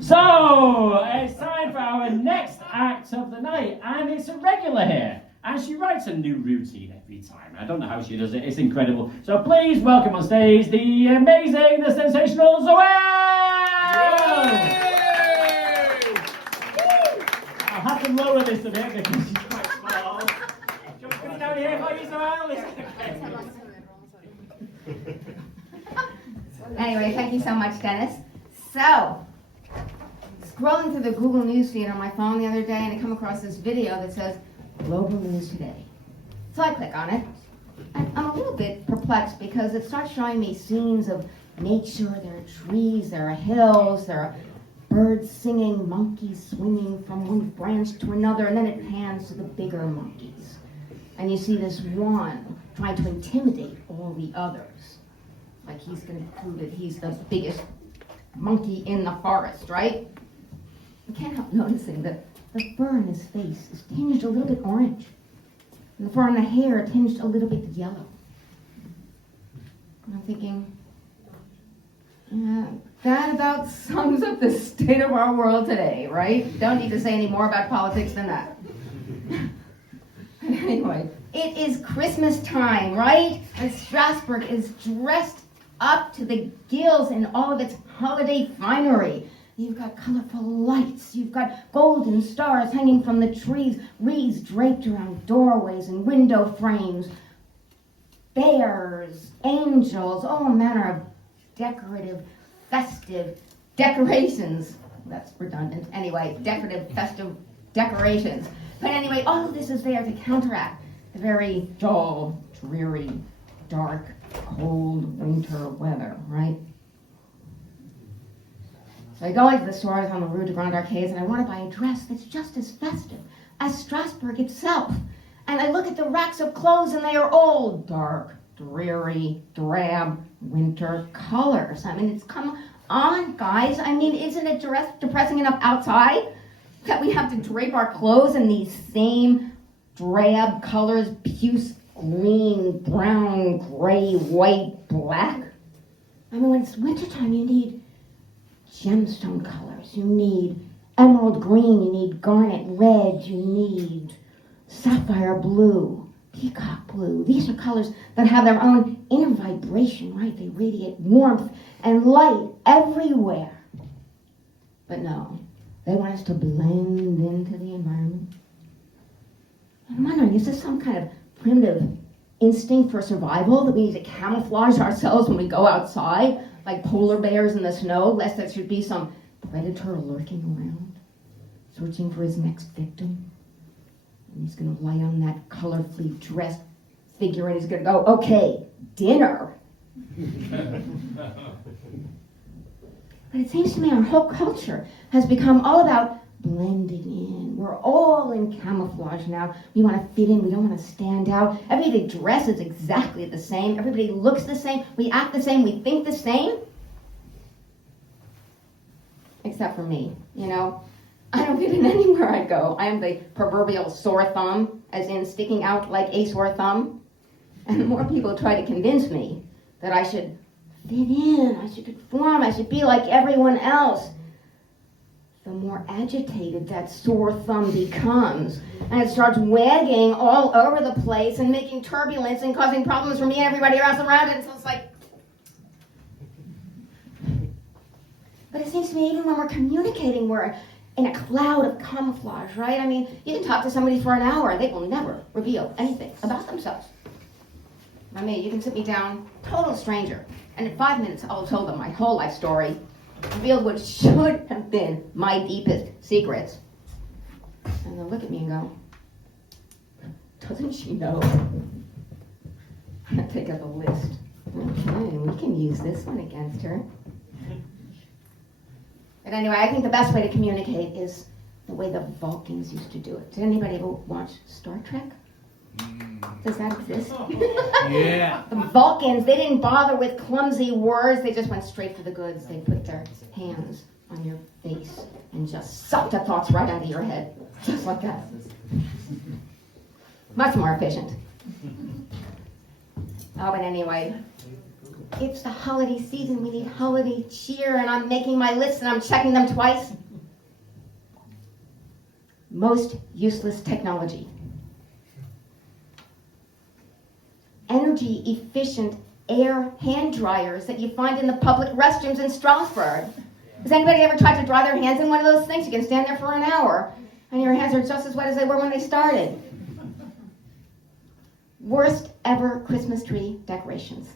So, it's time for our next act of the night, and it's a regular here. And she writes a new routine every time. I don't know how she does it, it's incredible. So please welcome on stage the amazing, the sensational Zoelle! I'll have to lower this a bit because she's quite small. Do you want to come down here for you, Zoelle? Anyway, thank you so much, Dennis. So, scrolling through the Google News feed on my phone the other day, and I come across this video that says, Global News Today. So I click on it, and I'm a little bit perplexed because it starts showing me scenes of nature. There are trees, there are hills, there are birds singing, monkeys swinging from one branch to another, and then it pans to the bigger monkeys. And you see this one trying to intimidate all the others. Like he's going to prove that he's the biggest monkey in the forest, right? I can't help noticing that the fur on his face is tinged a little bit orange. And the fur on the hair tinged a little bit yellow. And I'm thinking, that about sums up the state of our world today, right? Don't need to say any more about politics than that. Anyway, it is Christmas time, right? And Strasbourg is dressed up to the gills in all of its holiday finery. You've got colorful lights, you've got golden stars hanging from the trees, wreaths draped around doorways and window frames, bears, angels, all manner of decorative, festive decorations. That's redundant. Anyway, decorative, festive decorations. But anyway, all of this is there to counteract the very dull, dreary, dark, cold winter weather, right? So I go into the stores on the Rue de Grand Arcades and I want to buy a dress that's just as festive as Strasbourg itself. And I look at the racks of clothes and they are all dark, dreary, drab, winter colors. I mean, it's come on, guys. I mean, isn't it depressing enough outside that we have to drape our clothes in these same drab colors, puce, green, brown, gray, white, black? I mean, when it's wintertime, you need gemstone colors, you need emerald green, you need garnet red, you need sapphire blue, peacock blue. These are colors that have their own inner vibration, right? They radiate warmth and light everywhere. But no, they want us to blend into the environment. I'm wondering, is this some kind of primitive instinct for survival that we need to camouflage ourselves when we go outside? Like polar bears in the snow, lest there should be some predator lurking around, searching for his next victim. And he's going to light on that colorfully dressed figure and he's going to go, okay, dinner. But it seems to me our whole culture has become all about blending in. We're all in camouflage now. We want to fit in. We don't want to stand out. Everybody dresses exactly the same. Everybody looks the same. We act the same. We think the same. Except for me, you know. I don't fit in anywhere I go. I am the proverbial sore thumb, as in sticking out like a sore thumb. And the more people try to convince me that I should fit in, I should conform, I should be like everyone else, the more agitated that sore thumb becomes. And it starts wagging all over the place and making turbulence and causing problems for me and everybody else around it. And so it's like... But it seems to me even when we're communicating, we're in a cloud of camouflage, right? I mean, you can talk to somebody for an hour. They will never reveal anything about themselves. I mean, you can sit me down, total stranger, and in 5 minutes I'll tell them my whole life story, reveal what should have been my deepest secrets. And they'll look at me and go, doesn't she know? I pick up a list. Okay, we can use this one against her. But anyway, I think the best way to communicate is the way the Vulcans used to do it. Did anybody ever watch Star Trek? Does that exist? Yeah. The Vulcans, they didn't bother with clumsy words. They just went straight for the goods. They put their hands on your face and just sucked the thoughts right out of your head. Just like that. Much more efficient. Oh, but anyway, It's the holiday season. We need holiday cheer, and I'm making my list and I'm checking them twice. Most useless technology. Energy efficient air hand dryers that you find in the public restrooms in Strasbourg. Has anybody ever tried to dry their hands in one of those things? You can stand there for an hour and your hands are just as wet as they were when they started. Worst ever Christmas tree decorations.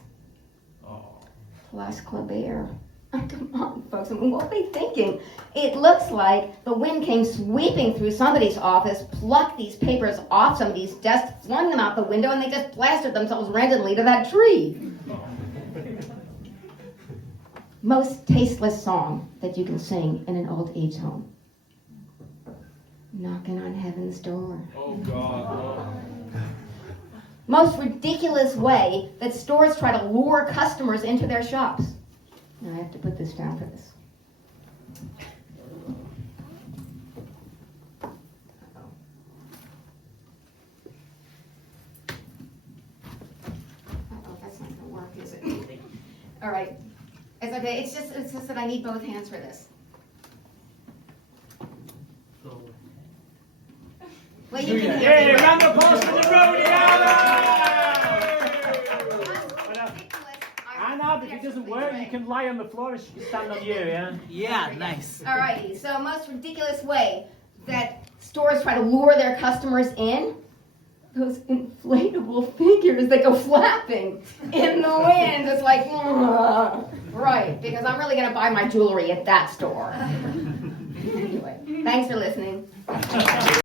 Place Clabert. Come on, folks. I mean, what are they thinking? It looks like the wind came sweeping through somebody's office, plucked these papers off somebody's desk, flung them out the window, and they just plastered themselves randomly to that tree. Most tasteless song that you can sing in an old age home. Knocking on heaven's door. Oh, God. Most ridiculous way that stores try to lure customers into their shops. Now I have to put this down for this. Uh-oh, that's not gonna work, is it? All right. It's okay. It's just that I need both hands for this. Well, you can hear Hey, me. round of applause for the rodeo! I know, but if it doesn't work, you can lie on the floor and she can stand on you, yeah? Yeah, nice. Alrighty, so most ridiculous way that stores try to lure their customers in, those inflatable figures that go flapping in the wind. It's like, right, because I'm really going to buy my jewelry at that store. Anyway, thanks for listening.